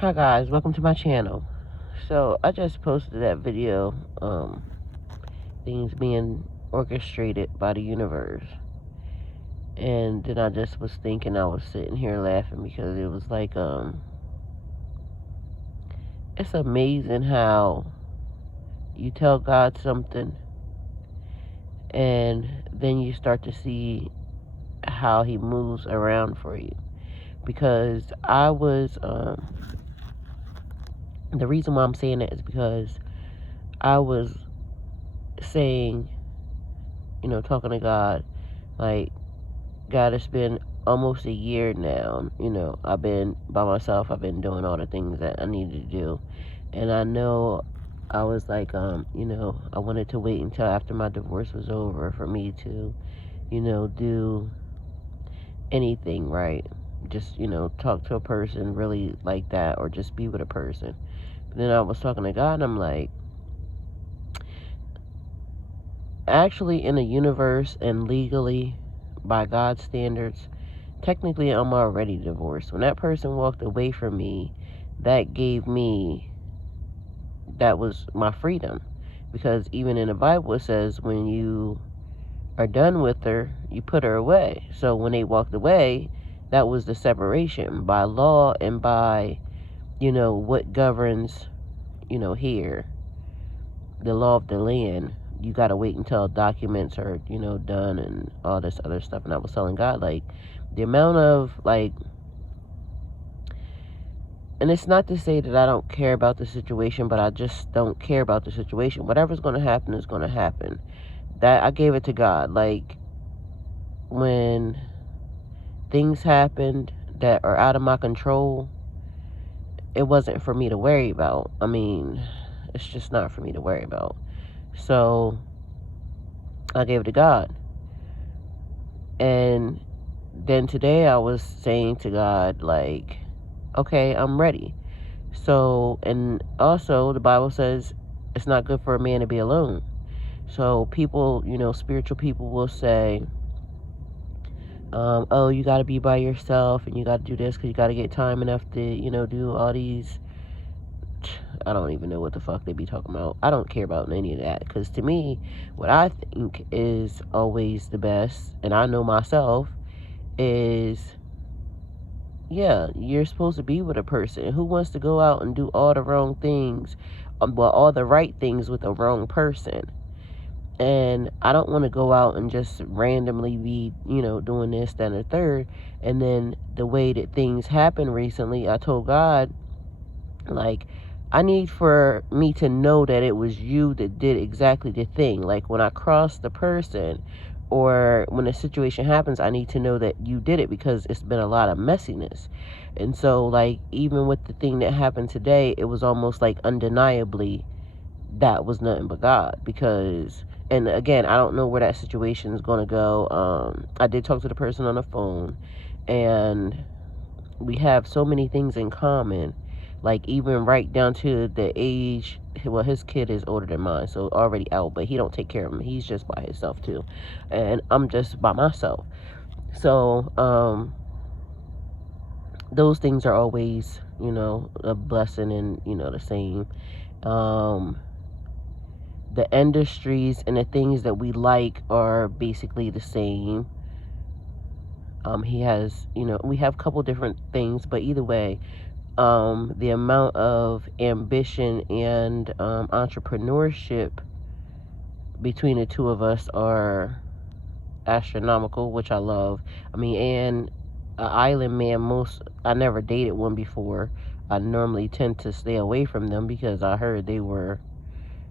Hi guys, welcome to my channel. So I just posted that video, things being orchestrated by the universe. And then I just was thinking, I was sitting here laughing because it was like, it's amazing how you tell God something and then you start to see how he moves around for you. Because I was, the reason why I'm saying that is because I was saying, talking to God, like, God, it's been almost a year now. I've been by myself. I've been doing all the things that I needed to do. And I know I was like, I wanted to wait until after my divorce was over for me to, do anything, right? Just, talk to a person really like that or just be with a person. But then I was talking to God and I'm like, actually, in the universe and legally, by God's standards, technically I'm already divorced. When that person walked away from me, that was my freedom. Because even in the Bible it says when you are done with her, you put her away. So when they walked away, that was the separation by law and by, what governs, here, the law of the land. You got to wait until documents are, done and all this other stuff. And I was telling God, like, the amount of, like, and it's not to say that I don't care about the situation, but I just don't care about the situation. Whatever's going to happen is going to happen. That I gave it to God. Like, when things happened that are out of my control, it wasn't for me to worry about. I mean, it's just not for me to worry about. So I gave it to God. And then today I was saying to God, like, okay, I'm ready. So, and also the Bible says it's not good for a man to be alone. So people, spiritual people will say, oh, you got to be by yourself and you got to do this because you got to get time enough to, do all these. I don't even know what the fuck they be talking about. I don't care about any of that because to me, what I think is always the best, and I know myself, is, yeah, you're supposed to be with a person. Who wants to go out and do all the wrong things, all the right things with the wrong person? And I don't want to go out and just randomly be, doing this, that, and the third. And then the way that things happened recently, I told God, like, I need for me to know that it was you that did exactly the thing. Like, when I cross the person or when a situation happens, I need to know that you did it because it's been a lot of messiness. And so, like, even with the thing that happened today, it was almost like undeniably that was nothing but God. Because, and again, I don't know where that situation is going to go. I did talk to the person on the phone, and we have so many things in common, like even right down to the age. Well, his kid is older than mine, so already out, but he don't take care of him. He's just by himself too, and I'm just by myself. So those things are always, a blessing, and the same. The industries and the things that we like are basically the same. He has, we have a couple different things, but either way, the amount of ambition and entrepreneurship between the two of us are astronomical, which I love. I mean, and an island man, I never dated one before. I normally tend to stay away from them because I heard they were,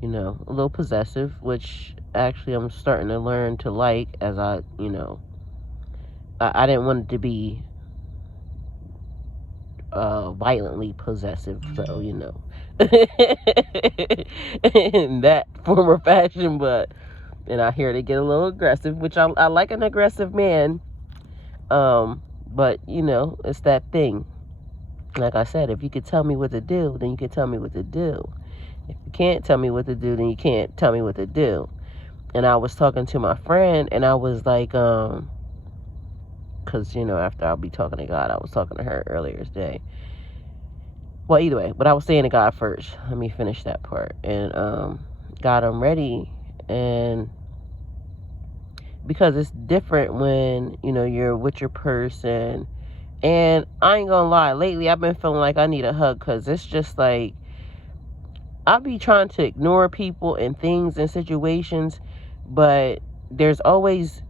a little possessive, which actually I'm starting to learn to like, as I didn't want it to be violently possessive, so in that form or fashion. But and I hear they get a little aggressive, which I like an aggressive man. But it's that thing. Like I said, if you could tell me what to do, then you could tell me what to do. If you can't tell me what to do, then you can't tell me what to do. And I was talking to my friend, and I was like, because after I'll be talking to God, I was talking to her earlier today. Well, either way, but I was saying to God first. Let me finish that part. And God, I'm ready. And because it's different when, you know, you're with your person. And I ain't gonna lie, lately I've been feeling like I need a hug, because it's just like, I be trying to ignore people and things and situations, but there's always,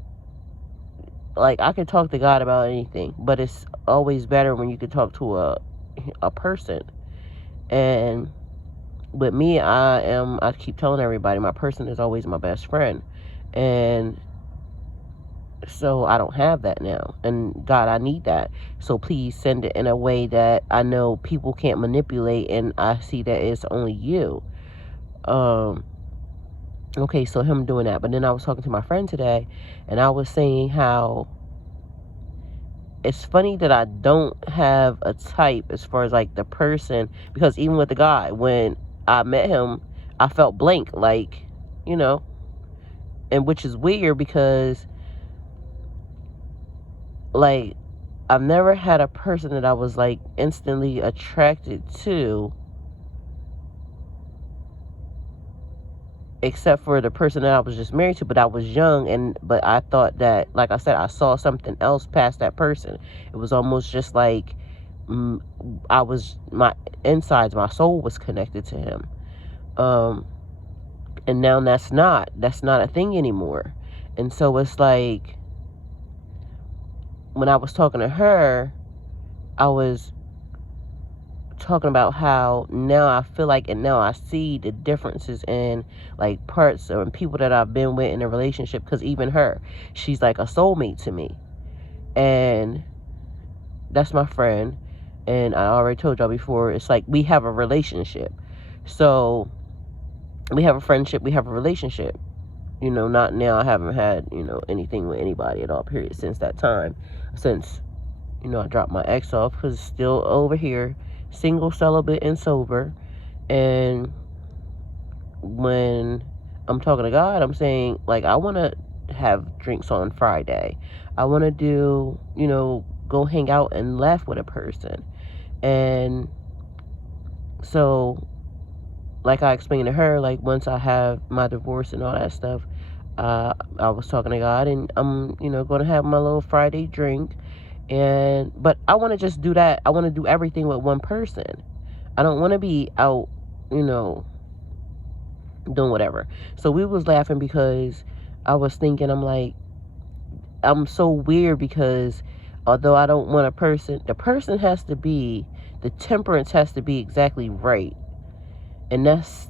like, I can talk to God about anything, but it's always better when you can talk to a person. And with me, I keep telling everybody, my person is always my best friend. And so I don't have that now. And God, I need that. So please send it in a way that I know people can't manipulate, and I see that it's only you. Okay, so him doing that. But then I was talking to my friend today, and I was saying how it's funny that I don't have a type as far as like the person, because even with the guy, when I met him, I felt blank, like, you know, and which is weird because, like, I've never had a person that I was like instantly attracted to, except for the person that I was just married to. But I was young, but I thought that, like I said, I saw something else past that person. It was almost just like my insides, my soul was connected to him. And now that's not a thing anymore. And so it's like, when I was talking to her, I was talking about how now I feel like, and now I see the differences in like parts or people that I've been with in a relationship. Because even her, she's like a soulmate to me, and that's my friend. And I already told y'all before, it's like we have a relationship. So we have a friendship, we have a relationship. You know, not now. I haven't had, you know, anything with anybody at all, period, since that time. Since, you know, I dropped my ex off, because still over here, single, celibate, and sober. And when I'm talking to God, I'm saying, like, I want to have drinks on Friday. I want to do, you know, go hang out and laugh with a person. And so, like I explained to her, like, once I have my divorce and all that stuff, I was talking to God, and I'm, you know, going to have my little Friday drink. But I want to just do that. I want to do everything with one person. I don't want to be out, you know, doing whatever. So we was laughing because I was thinking, I'm like, I'm so weird, because although I don't want the person has to be, the temperance has to be exactly right. And that's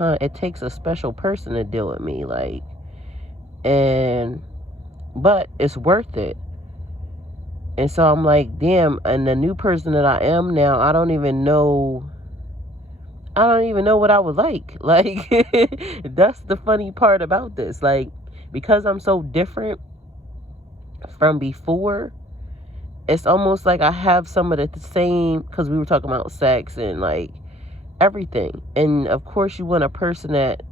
it takes a special person to deal with me, like, but it's worth it. And so I'm like, damn, and the new person that I am now, I don't even know what I would like. Like, that's the funny part about this. Like, because I'm so different from before, it's almost like I have some of the same, because we were talking about sex and like everything. And of course you want a person that,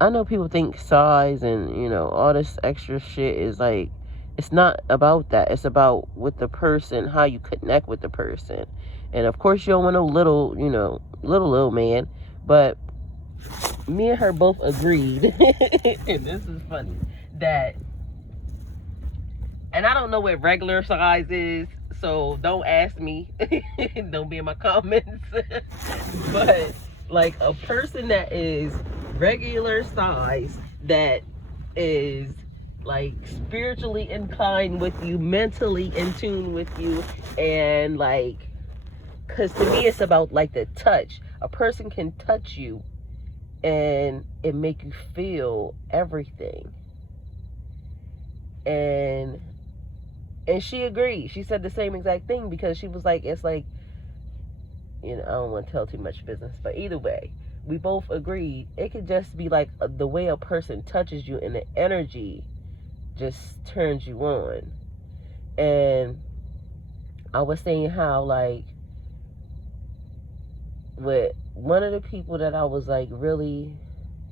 I know people think size and, you know, all this extra shit is like, it's not about that. It's about with the person, how you connect with the person. And of course you don't want no little, you know, little man. But me and her both agreed, and this is funny, that, and I don't know what regular size is, so don't ask me. Don't be in my comments. But like a person that is regular size, that is like spiritually inclined with you, mentally in tune with you, and like, because to me it's about like the touch. A person can touch you and it make you feel everything. And she agreed. She said the same exact thing, because she was like, it's like, you know, I don't want to tell too much business, but either way, we both agreed. It could just be like the way a person touches you, and the energy just turns you on. And I was saying how, like, with one of the people that I was like really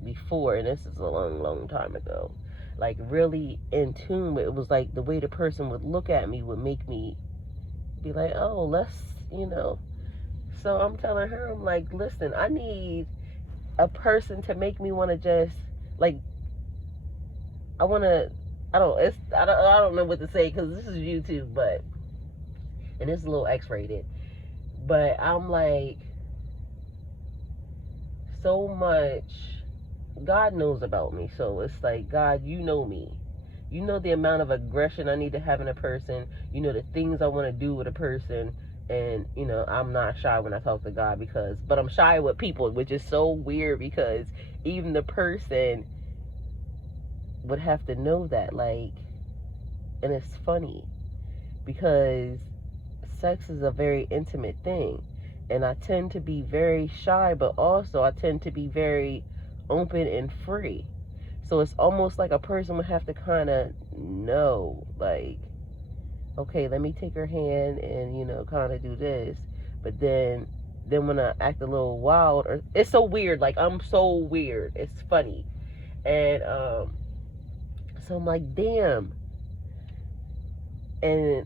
before, and this is a long time ago, like really in tune with, it was like the way the person would look at me would make me be like, oh, let's, So I'm telling her, I'm like, listen, I need a person to make me want to just, like, I want to, I don't know what to say because this is YouTube, and it's a little X-rated. But I'm like, so much, God knows about me. So it's like, God, you know me. You know the amount of aggression I need to have in a person. You know the things I want to do with a person. And, I'm not shy when I talk to God but I'm shy with people, which is so weird because even the person would have to know that, like, and it's funny because sex is a very intimate thing. And I tend to be very shy, but also I tend to be very open and free. So it's almost like a person would have to kind of know, like, okay, let me take her hand and, kind of do this. But then when I act a little wild, or it's so weird. Like, I'm so weird. It's funny. And so I'm like, damn. And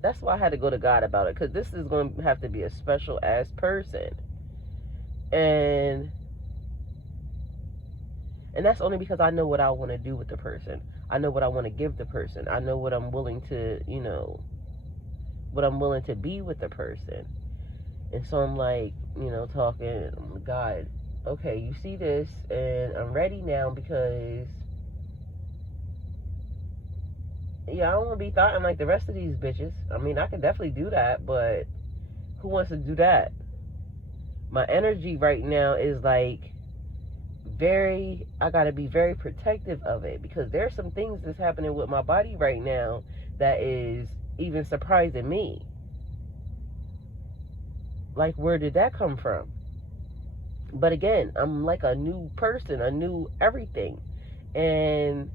that's why I had to go to God about it, because this is going to have to be a special ass person. And that's only because I know what I want to do with the person. I know what I want to give the person. I know what I'm willing to, what I'm willing to be with the person. And so I'm like, talking, God, okay, you see this, and I'm ready now because, yeah, I don't want to be thoughting like the rest of these bitches. I mean, I can definitely do that, but who wants to do that? My energy right now is like, I gotta be very protective of it, because there's some things that's happening with my body right now that is even surprising me. Like, where did that come from? But again, I'm like a new person, a new everything. And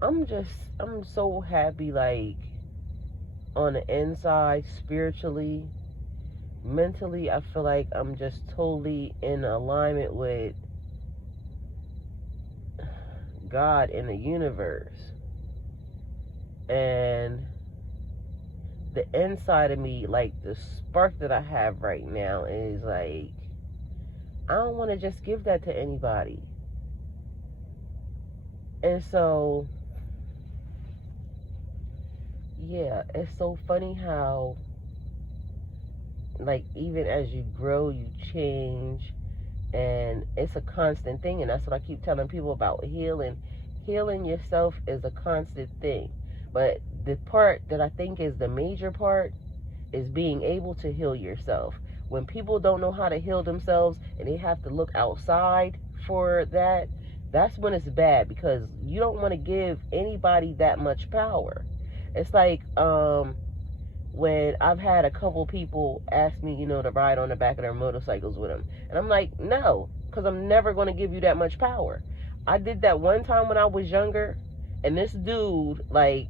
I'm so happy, like, on the inside, spiritually, mentally. I feel like I'm just totally in alignment with God in the universe. And the inside of me, like, the spark that I have right now is like, I don't want to just give that to anybody. And so, yeah, it's so funny how, like, even as you grow, you change, and it's a constant thing. And that's what I keep telling people about healing. Healing yourself is a constant thing. But the part that I think is the major part is being able to heal yourself. When people don't know how to heal themselves and they have to look outside for that, that's when it's bad, because you don't want to give anybody that much power. It's like, when I've had a couple people ask me, to ride on the back of their motorcycles with them. And I'm like, no, because I'm never going to give you that much power. I did that one time when I was younger, and this dude, like,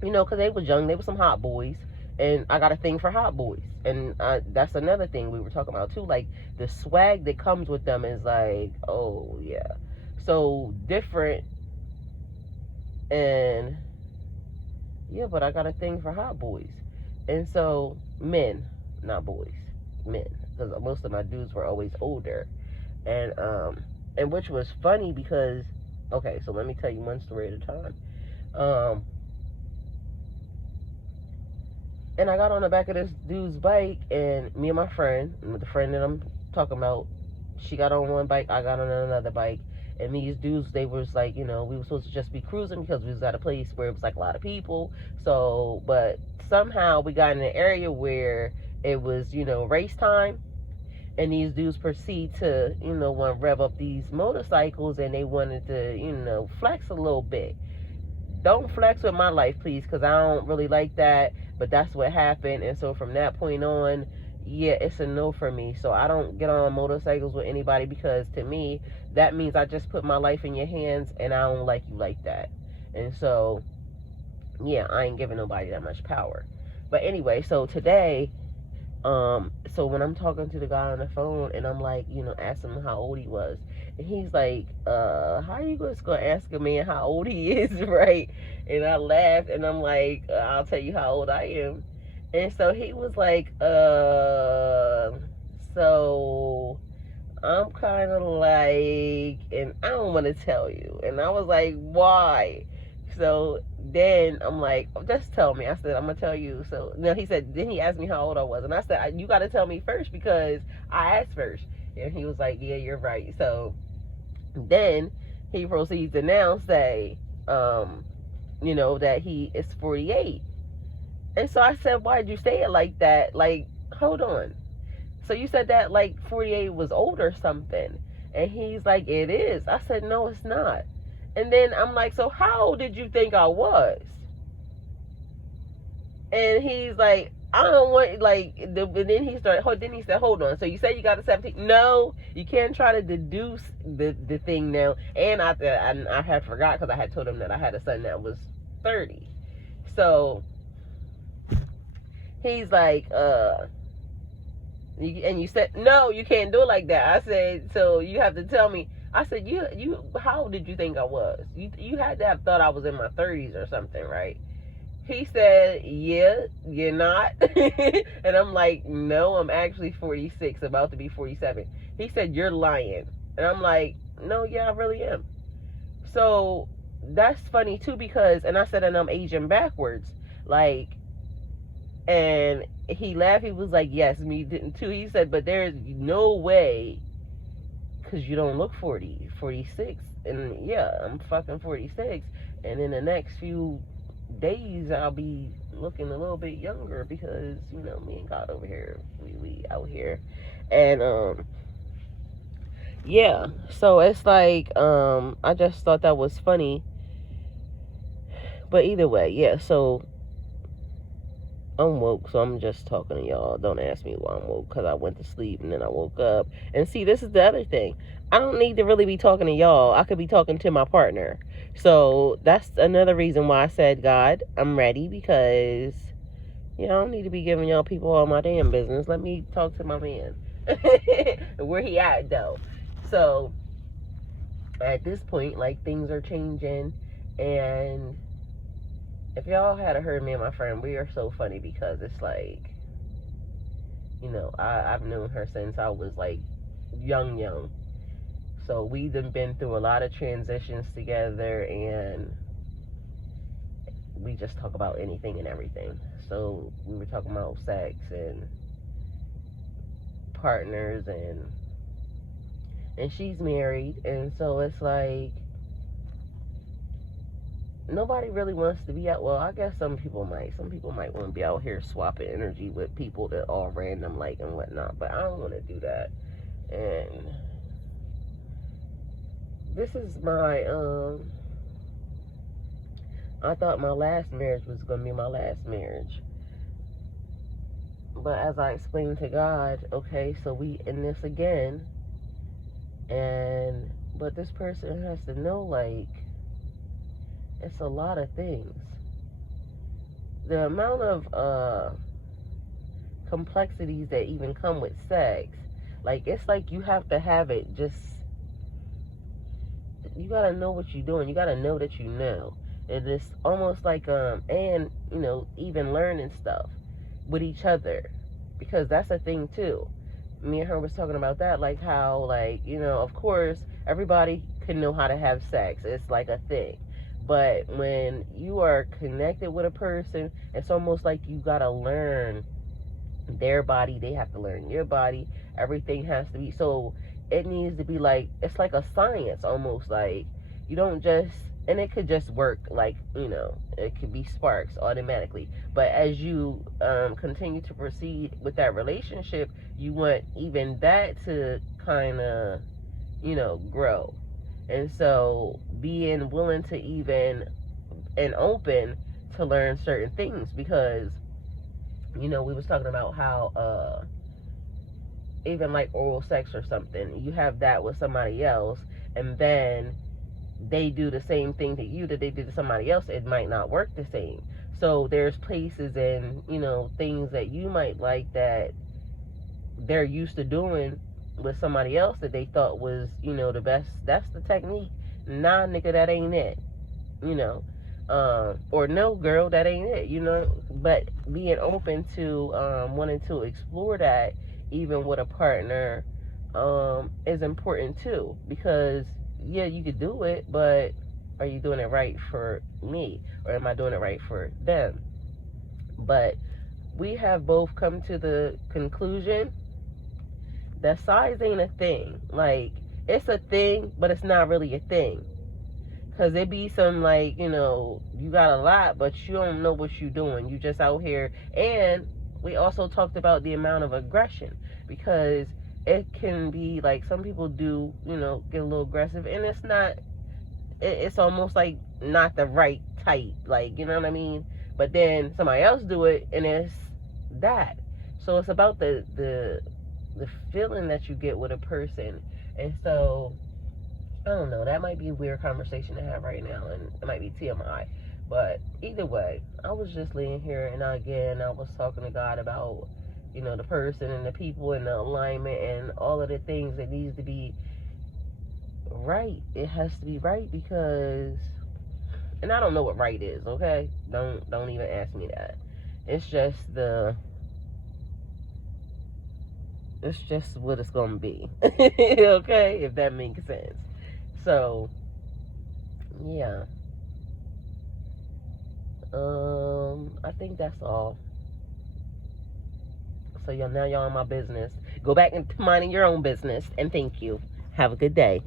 because they was young, they were some hot boys, and I got a thing for hot boys. And that's another thing we were talking about too. Like, the swag that comes with them is like, oh yeah, so different. And yeah, but I got a thing for hot boys. And so, men, not boys, men, because most of my dudes were always older. And which was funny because, okay, so let me tell you one story at a time. And I got on the back of this dude's bike, and me and my friend, the friend that I'm talking about, she got on one bike, I got on another bike. And these dudes, they was like, we were supposed to just be cruising because we was at a place where it was like a lot of people. So, but somehow we got in an area where it was, race time. And these dudes proceed to, want to rev up these motorcycles, and they wanted to, flex a little bit. Don't flex with my life, please, because I don't really like that. But that's what happened. And so from that point on, yeah, it's a no for me. So I don't get on motorcycles with anybody, because to me, that means I just put my life in your hands, and I don't like you like that. And so, yeah, I ain't giving nobody that much power. But anyway, so today, so when I'm talking to the guy on the phone, and I'm like, asking him how old he was, And he's like, how you just gonna ask a man how old he is, right? And I laughed, and I'm like, I'll tell you how old I am. And so he was like, so I'm kind of like, and I don't want to tell you. And I was like, why? So then I'm like, oh, just tell me. I said, I'm going to tell you. So no, he said, then he asked me how old I was. And I said, you got to tell me first because I asked first. And he was like, yeah, you're right. So then he proceeds to now say, that he is 48. And so I said, why'd you say it like that? Like, hold on. So you said that like 48 was old or something. And he's like, it is. I said, no, it's not. And then I'm like, so how old did you think I was? And he's like, I don't want, like, and then he said, hold on. So you say you got a 17? No, you can't try to deduce the thing now. And I had forgot because I had told him that I had a son that was 30. So he's like, and you said, no, you can't do it like that. I said, so you have to tell me. I said, you, how old did you think I was? You had to have thought I was in my 30s or something, right? He said, yeah, you're not. And I'm like, no, I'm actually 46, about to be 47. He said, you're lying. And I'm like, no, yeah, I really am. So that's funny too because, and I said, and I'm aging backwards. Like, and he laughed. He was like, yes, me didn't too. He said, but there's no way because you don't look 46. And yeah, I'm fucking 46. And in the next few days, I'll be looking a little bit younger because, me and God over here, we out here. And, yeah. So it's like, I just thought that was funny. But either way, yeah, so I'm woke, so I'm just talking to y'all. Don't ask me why I'm woke, because I went to sleep and then I woke up. And see, this is the other thing. I don't need to really be talking to y'all. I could be talking to my partner. So that's another reason why I said, God, I'm ready, because, I don't need to be giving y'all people all my damn business. Let me talk to my man. Where he at, though? So at this point, like, things are changing, and if y'all had heard me and my friend, we are so funny because it's like, I've known her since I was like young. So we've been through a lot of transitions together, and we just talk about anything and everything. So we were talking about sex and partners, and she's married, and so it's like, nobody really wants to be out. Well, I guess some people might want to be out here swapping energy with people that all random, like, and whatnot, but I don't want to do that. And this is my I thought my last marriage was going to be my last marriage, but as I explained to God, okay, so we in this again, but this person has to know, like, it's a lot of things. The amount of complexities that even come with sex, like, it's like you have to have it just, you gotta know what you're doing. You gotta know that you know. And it's almost like, and, even learning stuff with each other. Because that's a thing too. Me and her was talking about that, like how, like, of course, everybody can know how to have sex. It's like a thing. But when you are connected with a person, it's almost like you gotta learn their body. They have to learn your body. Everything has to be, so it needs to be like, it's like a science almost. Like, you don't just, and it could just work like, it could be sparks automatically. But as you continue to proceed with that relationship, you want even that to kind of, grow. And so being willing to even and open to learn certain things, because, we was talking about how even like oral sex or something, you have that with somebody else, and then they do the same thing to you that they did to somebody else, it might not work the same. So there's places and, things that you might like that they're used to doing with somebody else that they thought was, you know, the best. That's the technique. Nah, nigga, that ain't it. You know, or no, girl, that ain't it. You know, but being open to wanting to explore that, even with a partner, is important too. Because yeah, you could do it, but are you doing it right for me, or am I doing it right for them? But we have both come to the conclusion that size ain't a thing. Like, it's a thing, but it's not really a thing. Because it be some, like, you know, you got a lot, but you don't know what you're doing. You just out here. And we also talked about the amount of aggression. Because it can be, like, some people do, you know, get a little aggressive. And it's not, it's almost like not the right type. Like, you know what I mean? But then somebody else do it, and it's that. So it's about the feeling that you get with a person. And so, I don't know, that might be a weird conversation to have right now, and it might be TMI. But either way, I was just laying here, and again, I was talking to God about, you know, the person and the people and the alignment and all of the things that needs to be right. It has to be right, because, and I don't know what right is, okay? Don't even ask me that. It's just what it's gonna be. Okay, if that makes sense. So yeah, I think that's all. So y'all in my business. Go back into minding your own business, and thank you. Have a good day.